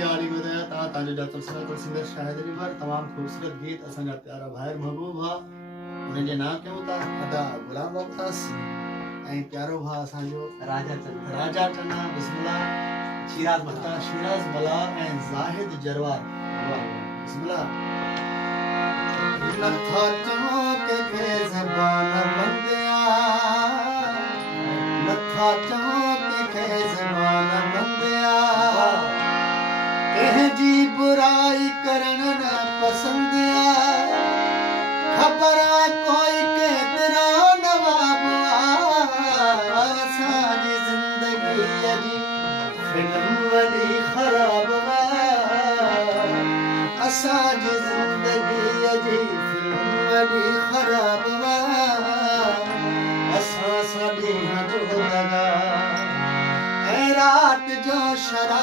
यारी वधाया ता ताजे जा तुलसिदा तो सिंगर शायरी पर तमाम खूबसूरत गीत असांजा प्यारा भाई महबूब हा उन्हनि जे नाम कयूं था अदा गुलाम अब्बास ऐं प्यारो भा असांजो राजा चन्ना बिस्मिल्लाह शिराज मला ऐं ज़ाहिद जरवार बिस्मिल्लाह नथा चौक के ज़बान बंदिया नथा चौक के ज़बान बंदिया जी बुराई करण न पसंदिया खबर कोई केतिरा नवाब असांजी ज़िंदगीअ जी फिल्म वॾी ख़राब असांजी ज़िंदगीअ जी फिल्म वॾी ख़राब असां सां ॾींहं जो लॻा ऐं रात जो शराब